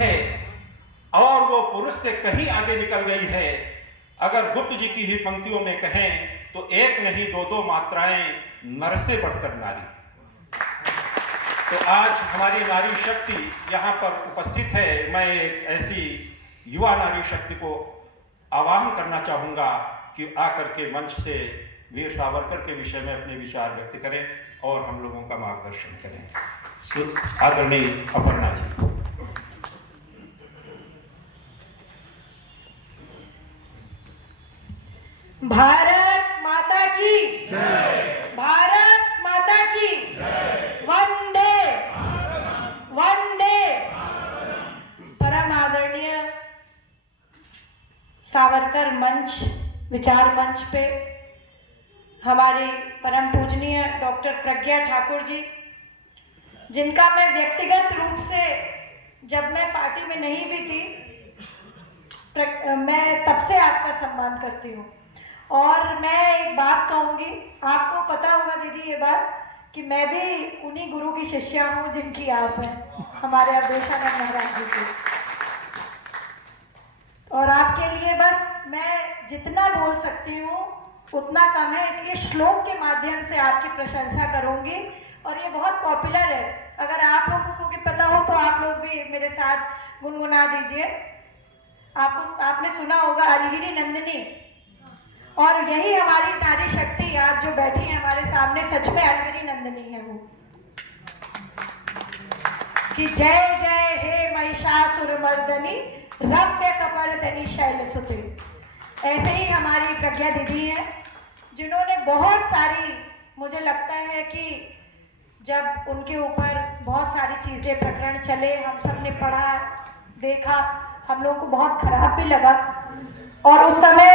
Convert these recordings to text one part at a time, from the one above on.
है और वो पुरुष से कहीं आगे निकल गई है। अगर गुप्त जी की ही पंक्तियों में कहें तो एक नहीं दो दो मात्राएं नर से बढ़कर नारी। तो आज हमारी नारी शक्ति यहाँ पर उपस्थित है। मैं एक ऐसी युवा नारी शक्ति को आह्वान करना चाहूंगा कि आकर के मंच से वीर सावरकर के विषय में अपने विचार व्यक्त करें और हम लोगों का मार्गदर्शन करें। आदरणीय अपर्णा जी। भारत माता की जय। भारत माता की जय। वंदे वंदे। परम आदरणीय सावरकर मंच, विचार मंच पे हमारी परम पूजनीय डॉक्टर प्रज्ञा ठाकुर जी, जिनका मैं व्यक्तिगत रूप से जब मैं पार्टी में नहीं भी थी, मैं तब से आपका सम्मान करती हूँ। और मैं एक बात कहूँगी, आपको पता होगा दीदी ये बात, कि मैं भी उन्हीं गुरु की शिष्या हूँ जिनकी आप हैं, हमारे अवधेशानंद महाराज जी की। और आपके लिए बस मैं जितना बोल सकती हूँ उतना कम है, इसलिए श्लोक के माध्यम से आपकी प्रशंसा करूँगी। और ये बहुत पॉपुलर है, अगर आप लोगों को भी पता हो तो आप लोग भी मेरे साथ गुनगुना दीजिए। आपने सुना होगा अलगिरी नंदिनी, और यही हमारी नारी शक्ति आज जो बैठी है हमारे सामने, सच में अलगिरी नंदिनी है वो, कि जय जय हे महिषासुरमर्दनी रम्य कपर्दनी शैलसुते। ऐसे ही हमारी प्रज्ञा दीदी है, जिन्होंने बहुत सारी, मुझे लगता है कि जब उनके ऊपर बहुत सारी चीज़ें प्रकरण चले, हम सब ने पढ़ा देखा, हम लोगों को बहुत खराब भी लगा। और उस समय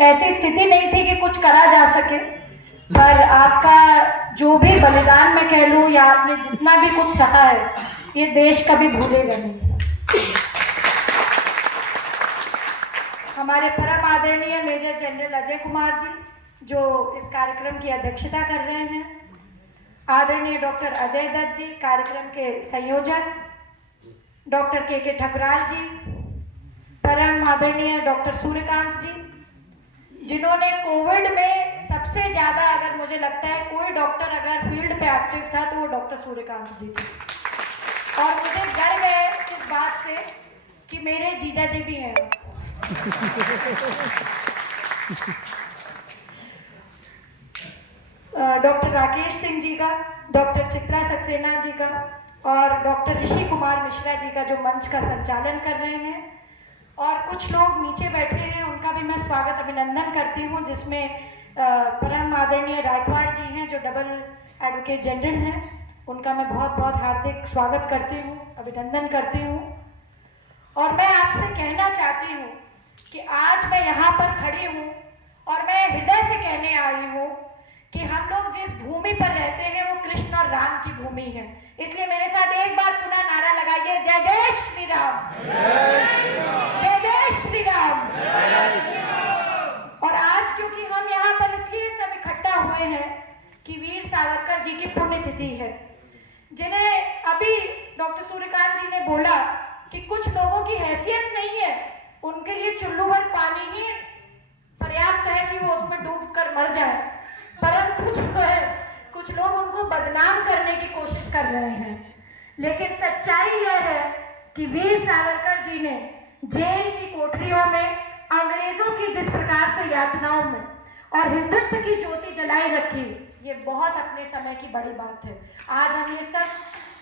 ऐसी स्थिति नहीं थी कि कुछ करा जा सके, पर आपका जो भी बलिदान मैं कह लूँ, या आपने जितना भी कुछ सहा है, ये देश कभी भूलेगा नहीं। हमारे परम आदरणीय मेजर जनरल अजय कुमार जी, जो इस कार्यक्रम की अध्यक्षता कर रहे हैं, आदरणीय डॉक्टर अजय दत्त जी, कार्यक्रम के संयोजक, डॉक्टर के ठकुराल जी, परम आदरणीय डॉक्टर सूर्यकांत जी, जिन्होंने कोविड में सबसे ज़्यादा, अगर मुझे लगता है कोई डॉक्टर अगर फील्ड पे एक्टिव था तो वो डॉक्टर सूर्यकांत जी थे। और मुझे गर्व है इस बात से कि मेरे जीजा जी भी हैं। डॉक्टर राकेश सिंह जी का, डॉक्टर चित्रा सक्सेना जी का और डॉक्टर ऋषि कुमार मिश्रा जी का, जो मंच का संचालन कर रहे हैं। और कुछ लोग नीचे बैठे हैं, उनका भी मैं स्वागत अभिनंदन करती हूँ, जिसमें परम आदरणीय रायकवाड़ जी हैं, जो डबल एडवोकेट जनरल हैं। उनका मैं बहुत बहुत हार्दिक स्वागत करती हूँ, अभिनंदन करती हूँ। और मैं आपसे कहना चाहती हूँ कि आज मैं यहाँ पर खड़ी हूँ और मैं हृदय से कहने आई हूँ कि हम लोग जिस भूमि पर रहते हैं वो कृष्ण और राम की भूमि है। इसलिए मेरे साथ एक बार पुनः नारा लगाइए, जय जय श्री राम, जय जय श्री राम। और आज क्योंकि हम यहाँ पर इसलिए सब इकट्ठा हुए हैं कि वीर सावरकर जी की पुण्यतिथि है, जिन्हें अभी डॉक्टर सूर्यकांत जी ने बोला कि कुछ लोगों की हैसियत नहीं है, उनके लिए चुल्लू भर पानी ही पर्याप्त है कि वो उसमें डूब कर मर जाए, परंतु जो है कुछ लोग उनको बदनाम करने की कोशिश कर रहे हैं। लेकिन सच्चाई यह है कि वीर सावरकर जी ने जेल की कोठरियों में अंग्रेजों की जिस प्रकार से यातनाओं में और हिंदुत्व की ज्योति जलाई रखी, ये बहुत अपने समय की बड़ी बात है। आज हम ये सब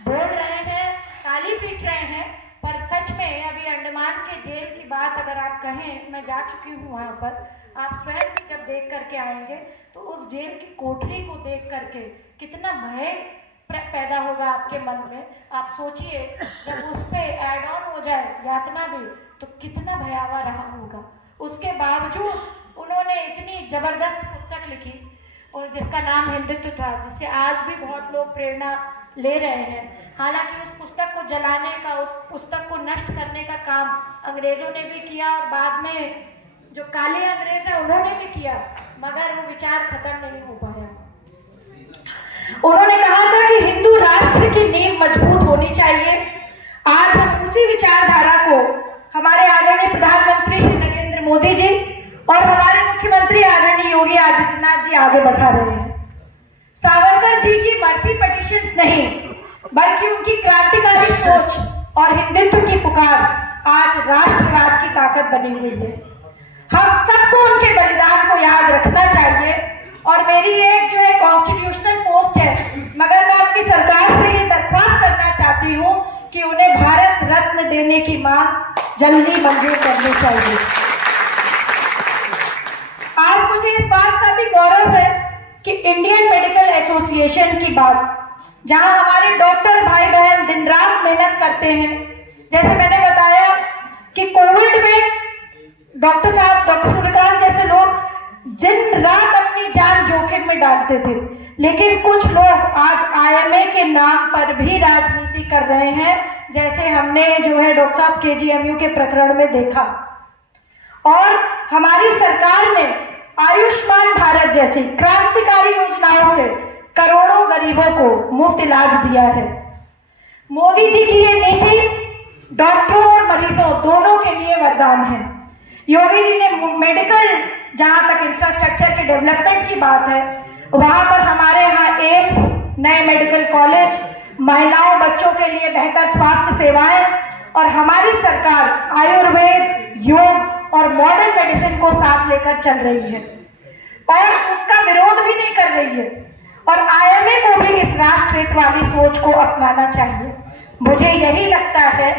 बोल रहे हैं, ताली पीट रहे हैं, पर सच में अभी अंडमान के जेल की बात अगर आप कहें, मैं जा चुकी हूँ वहाँ पर, आप स्वयं जब देख करके आएंगे तो उस जेल की कोठरी को देख करके कितना भय पैदा होगा आपके मन में। आप सोचिए जब उस पे ऐड ऑन हो जाए यातना भी, तो कितना भयावह रहा होगा। उसके बावजूद उन्होंने इतनी जबरदस्त पुस्तक लिखी, और जिसका नाम हिंदुत्व था, जिससे आज भी बहुत लोग प्रेरणा ले रहे हैं। हालांकि उस पुस्तक को जलाने का, उस पुस्तक को नष्ट करने का काम अंग्रेजों ने भी किया, और बाद में जो काले अंग्रेज है उन्होंने भी किया, मगर वो विचार खत्म नहीं हो पाया। उन्होंने कहा था कि हिंदू राष्ट्र की नींव मजबूत होनी चाहिए। आज हम उसी विचारधारा को हमारे आदरणीय प्रधानमंत्री श्री नरेंद्र मोदी जी और हमारे मुख्यमंत्री आदरणीय योगी आदित्यनाथ जी आगे बढ़ा रहे हैं। सावरकर जी की मर्सी पिटीशंस नहीं, बल्कि उनकी क्रांतिकारी सोच और हिंदुत्व की पुकार आज राष्ट्रवाद की ताकत बनी हुई है। हम सबको उनके बलिदान को याद रखना चाहिए। और मेरी एक जो है कॉन्स्टिट्यूशनल पोस्ट है, मगर मैं अपनी सरकार से ये दरख्वास्त करना चाहती हूँ कि उन्हें भारत रत्न देने की मांग जल्दी मंजूर करनी चाहिए। आज मुझे इस बात का भी गौरव है कि इंडियन मेडिकल एसोसिएशन की बात, जहां हमारे डॉक्टर भाई बहन दिन रात मेहनत करते हैं। जैसे मैंने बताया कि कोविड में डॉक्टर साहब, डॉक्टर सूर्यकांत जैसे लोग दिन रात अपनी जान जोखिम में डालते थे, लेकिन कुछ लोग आज आईएमए के नाम पर भी राजनीति कर रहे हैं, जैसे हमने जो है डॉक्टर साहब केजीएमयू के प्रकरण में देखा। और हमारी सरकार ने आयुष्मान भारत जैसी क्रांतिकारी योजनाओं से करोड़ों गरीबों को मुफ्त इलाज दिया है। मोदी जी की ये नीति डॉक्टरों और मरीजों दोनों के लिए वरदान है। योगी जी ने मेडिकल, जहां तक इंफ्रास्ट्रक्चर के डेवलपमेंट की बात है, वहां पर हमारे यहाँ एम्स, नए मेडिकल कॉलेज, महिलाओं बच्चों के लिए बेहतर स्वास्थ्य सेवाएं, और हमारी सरकार आयुर्वेद, योग और मॉडर्न मेडिसिन को साथ लेकर चल रही है और उसका विरोध भी नहीं कर रही है। और आईएमए को भी इस राष्ट्र हित वाली सोच को अपनाना चाहिए। मुझे यही लगता है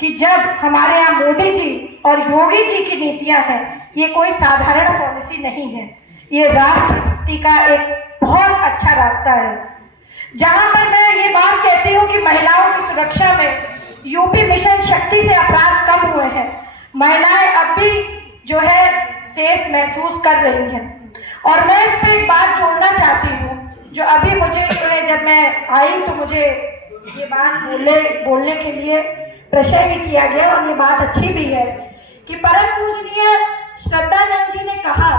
कि जब हमारे यहाँ मोदी जी और योगी जी की नीतियां हैं, ये कोई साधारण पॉलिसी नहीं है, ये राष्ट्रभक्ति का एक बहुत अच्छा रास्ता है। जहां पर मैं ये बात कहती हूँ कि महिलाओं की सुरक्षा में यूपी मिशन शक्ति से अपराध कम हुए हैं, महिलाएं अब भी जो है सेफ महसूस कर रही हैं। और मैं इस पे एक बात जोड़ना चाहती हूँ, जो अभी मुझे जो है, जब मैं आई तो मुझे ये बात बोलने के लिए प्रशय भी किया गया और ये बात अच्छी भी है कि परम पूजनीय श्रद्धानंद जी ने कहा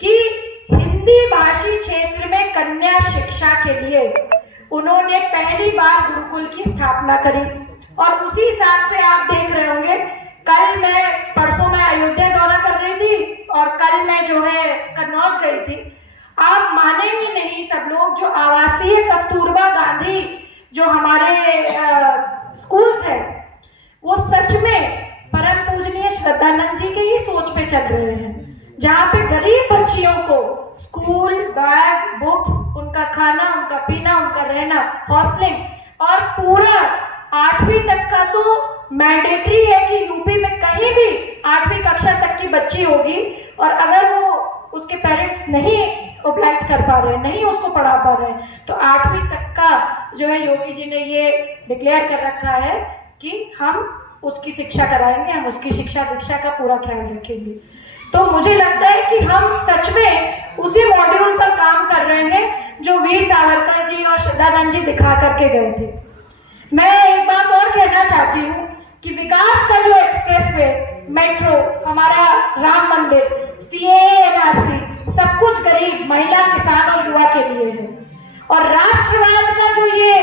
कि हिंदी भाषी क्षेत्र में कन्या शिक्षा के लिए उन्होंने पहली बार गुरुकुल की स्थापना करी। और उसी हिसाब से आप देख रहे होंगे, परसों मैं अयोध्या दौरा कर रही थी और कल मैं जो है कन्नौज गई थी। आप मानेंगे नहीं सब लोग, जो आवासीय कस्तूरबा गांधी जो हमारे स्कूल्स हैं, वो सच में परम पूजनीय श्रद्धानंद जी के ही सोच पे चल रहे हैं, जहाँ पे गरीब बच्चियों को स्कूल बैग, बुक्स, उनका खाना, उनका पीना, उनका रहना, हॉस्टलिंग और पूरा 8वीं तक का तो मैंडेटरी है कि यूपी में कहीं भी 8वीं कक्षा तक की बच्ची होगी और अगर वो उसके पेरेंट्स नहीं ओब्लाइज कर पा रहे हैं, नहीं उसको पढ़ा पा रहे हैं, तो 8वीं तक का जो है योगी जी ने ये डिक्लेयर कर रखा है कि हम उसकी शिक्षा कराएंगे, हम उसकी शिक्षा दीक्षा का पूरा ख्याल रखेंगे। तो मुझे लगता है कि हम सच में उसी मॉड्यूल पर काम कर रहे हैं जो वीर सावरकर जी और श्रद्धानंद जी दिखा करके गए थे। मैं एक बात और कहना चाहती हूँ कि विकास का जो एक्सप्रेसवे, मेट्रो, हमारा राम मंदिर, सीएए, एनआरसी, सब कुछ गरीब, महिला, किसान और युवा के लिए है। और राष्ट्रवाद का जो ये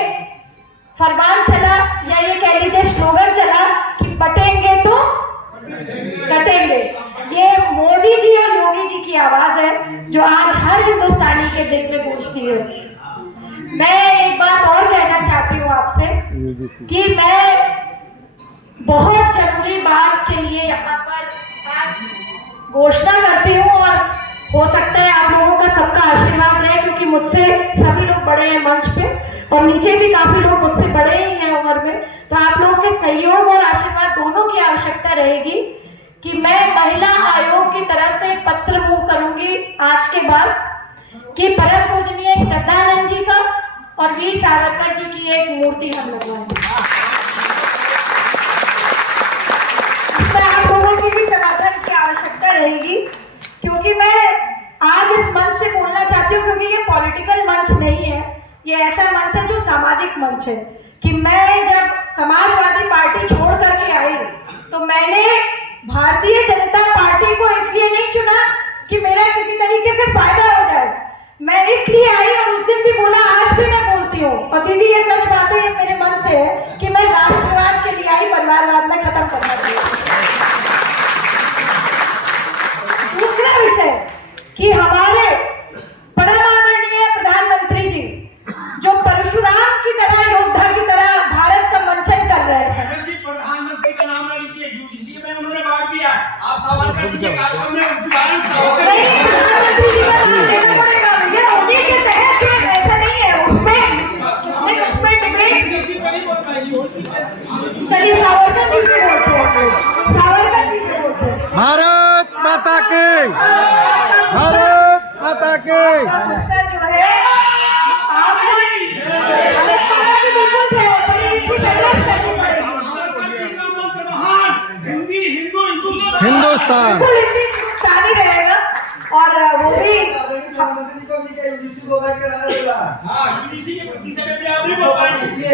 फरमान चला, या ये कह लीजिए स्लोगन चला कि बटेंगे तो कटेंगे, ये मोदी जी और योगी जी की आवाज है जो आज हर हिंदुस्तानी के दिल में गूंजती है। मैं एक बात और कहना चाहती हूँ आपसे कि मैं बहुत जरूरी बात के लिए यहाँ पर आज घोषणा करती हूँ और हो सकता है आप लोगों का सबका आशीर्वाद रहे, क्योंकि मुझसे सभी लोग बड़े हैं मंच पे और नीचे भी काफी लोग मुझसे बड़े ही हैं उम्र में, तो आप लोगों के सहयोग और आशीर्वाद दोनों की आवश्यकता रहेगी कि मैं महिला आयोग की तरफ से पत्र मूव करूंगी आज के बाद कि परम पूजनीय श्रद्धानंद जी का और वीर सावरकर जी की एक मूर्ति हम लगवाएंगे। इसमें आप लोगों की भी समर्थन की आवश्यकता रहेगी, क्योंकि मैं आज इस मंच से बोलना चाहती हूँ, क्योंकि ये पॉलिटिकल मंच नहीं है, ये ऐसा मंच है जो सामाजिक मंच है। कि मैं जब समाजवादी पार्टी छोड़ करके आई तो मैंने भारतीय जनता पार्टी को इसलिए नहीं चुना कि मेरा किसी तरीके से फायदा हो जाए, मैं इसलिए आई और उस दिन भी बोला, आज भी मैं बोलती हूँ और दीदी ये सच बात है, मेरे मन से है कि मैं राष्ट्रवाद के लिए आई, परिवारवाद में खत्म करना चाहिए। दूसरा विषय कि हमारे परमाननीय प्रधानमंत्री जी जो परशुराम की तरह, योद्धा की तरह भारत का मंचन कर रहे हैं। प्रधानमंत्री का नाम ना लीजिए, यूजीसी में उन्होंने बांट दिया। आप सवाल कर दीजिए, प्रधानमंत्री जी का नाम लेना पड़ेगा भैया, उन्हीं के तहत जो ऐसा नहीं है उसमें डिबेट। चलिए सावरकर जी पे बोलते हैं, सावरकर जी पे बोलते हैं। भारत माता की, भारत माता की। गुस्सा जो है आपको भारत माता की बिल्कुल है, पर ये चीज एड्रेस करनी पड़ेगी। हिंदी, हिंदुस्तान बिल्कुल हिंदी हिंदुस्तानी रहेगा और वो भी यूजीसी के विषय में भी आप नहीं बोल पाएंगे।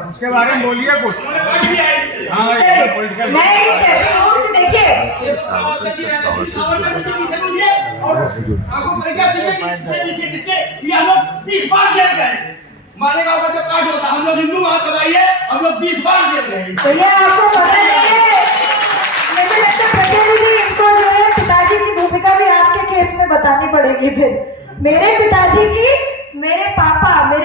उसके बारे में बोलिए कुछ। उन्होंने बांट दिया है इससे। हाँ, ये पॉलिटिकल मैं ये कह रही हूँ कि देखिए सावरकर जी के विषय बोलिए और आपको प्रज्ञा सिंह के विषय जिसके ये हम लोग 20 बार जेल गए। मालेगांव का जब कांड होता, हम लोग हिंदू महासभा है, हम लोग 20 बार जेल गए। भैया आपको पता नहीं है, मुझे लगता है प्रज्ञा दीदी इनको जो है पिताजी की भूमिका भी आपके केस में बतानी पड़ेगी। फिर मेरे पिताजी की, मेरे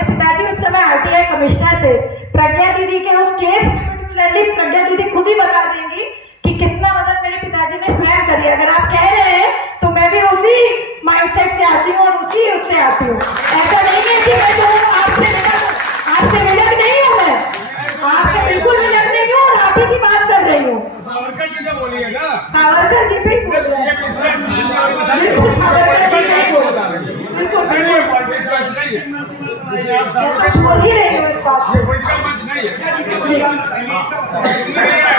पिताजी उस समय आरटीआई कमिश्नर थे। प्रज्ञा दीदी के उस केस में प्रज्ञा दीदी खुद ही बता देंगी कि कितना मदद मेरे पिताजी ने स्वयं करी। अगर आप कह रहे हैं तो मैं भी उसी माइंडसेट से आती हूँ और उसी उससे आती हूँ। ऐसा नहीं है कि मैं तो आपसे विलग नहीं हूँ, मैं आपसे बिल्कुल विलग नहीं हूँ और आप ही की बात कर रही हूँ। सावरकर जी से बोलिए ना। सावरकर जी पे ही बोल रहे हैं, बिल्कुल सावरकर जी पे ही बोल रहे हैं, बिल्कुल नहीं, पॉलिटिक्स मंच नहीं है। जिसे आप मैं सावरकर तो बोल ही रही हूँ इस बात ये को। पॉलिटिकल मंच नहीं है।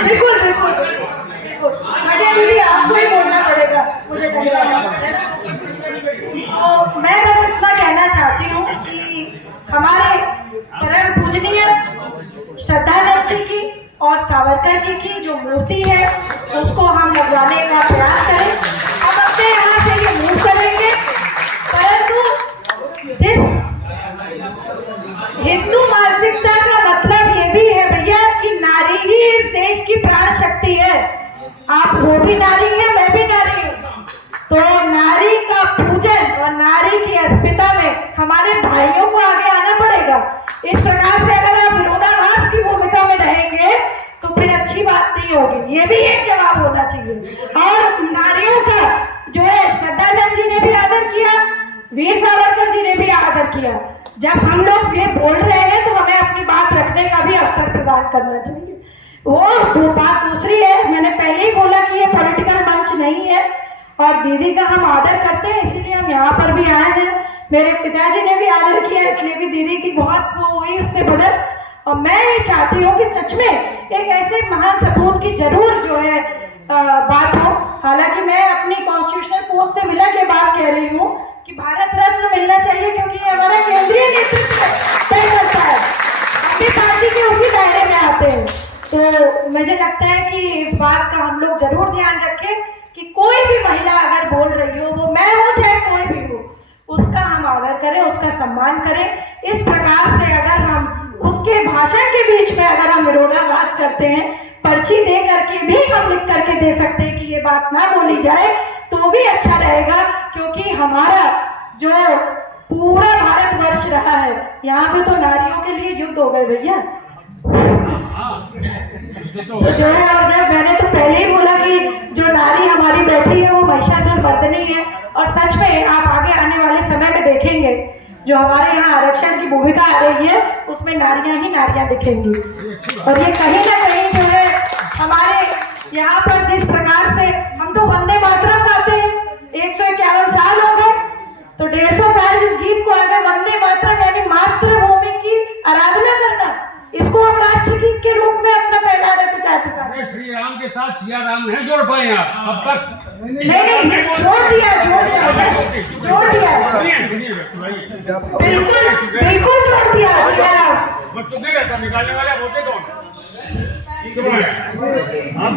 बिल्कुल बिल्कुल बिल्कुल प्रज्ञा दीदी आपको ही बोलना पड़ेगा, मुझे लग रहा है। तो मैं बस इतना कहना चाहती हूँ कि हमारे परम पूजनीय श्रद्धानंद जी की और सावरकर जी की जो मूर्ति है उसको हम लगवाने का प्रयास करें। अब अपने यहाँ से ये मूव करेंगे, परंतु जिस हिंदू मानसिकता का मतलब ये भी है भैया कि नारी ही इस देश की प्राण शक्ति है। आप वो भी नारी है, मैं भी नारी हूँ, तो नारी का पूजन और नारी की अस्मिता में हमारे भाइयों को आगे आना पड़ेगा। इस प्रकार से अगर आप विरोधाभास की भूमिका में रहेंगे तो फिर अच्छी बात नहीं होगी, ये भी एक जवाब होना चाहिए। और नारियों का जो है श्रद्धानंद जी ने भी आदर किया, वीर सावरकर जी ने भी आदर किया। जब हम लोग ये बोल रहे हैं तो हमें अपनी बात रखने का भी अवसर प्रदान करना चाहिए। वो बात दूसरी है, मैंने पहले ही बोला कि ये पॉलिटिकल मंच नहीं है और दीदी का हम आदर करते हैं, इसीलिए हम यहाँ पर भी आए हैं। मेरे पिताजी ने भी आदर किया, इसलिए भी दीदी की बहुत वो हुई उससे बदल। और मैं ये चाहती हूँ कि सच में एक ऐसे महान सपूत की जरूर जो है बात हो। हालांकि मैं अपनी कॉन्स्टिट्यूशनल पोस्ट से मिला के बात कह रही हूँ कि भारत रत्न मिलना चाहिए, क्योंकि ये हमारा केंद्रीय नेतृत्व तय करता है, अपनी पार्टी के उसी दायरे में आते हैं। तो मुझे लगता है कि इस बात का हम लोग जरूर ध्यान रखें कि कोई भी महिला अगर बोल रही हो, वो मैं हूँ चाहे कोई भी हो, उसका हम आदर करें, उसका सम्मान करें। इस प्रकार से अगर हम उसके भाषण के बीच में अगर हम विरोधाभास करते हैं, पर्ची दे करके भी हम लिख करके दे सकते हैं कि ये बात ना बोली जाए, तो भी अच्छा रहेगा। क्योंकि हमारा जो पूरा भारतवर्ष रहा है, यहाँ पे तो नारियों के लिए युद्ध हो गए भैया। तो जो है, और जब मैंने तो पहले ही बोला कि जो नारी हमारी बैठी है वो महिषासुर मर्दिनी है, और सच में आप आगे आने वाले समय में देखेंगे जो हमारे यहाँ आरक्षण की भूमिका आ रही है उसमें नारियां ही नारियां दिखेंगी। और ये कहीं ना कहीं जो है हमारे यहाँ पर जिस प्रकार से हम तो वंदे मातरम गाते हैं, 151 साल हो गए, तो 150 साल जिस गीत को आगे वंदे मातरम यानी मातृभूमि की आराधना करना, इसको हम राष्ट्रगीत के रूप में अपना फैला रहे प्रचार। श्री राम के साथ सिया राम नहीं जोड़ पाए आप अब तक। नहीं, जोड़ दिया बिल्कुल बिल्कुल जोड़ दिया सिया राम। बच्चों नहीं रहता, निकालने वाले होते कौन? आप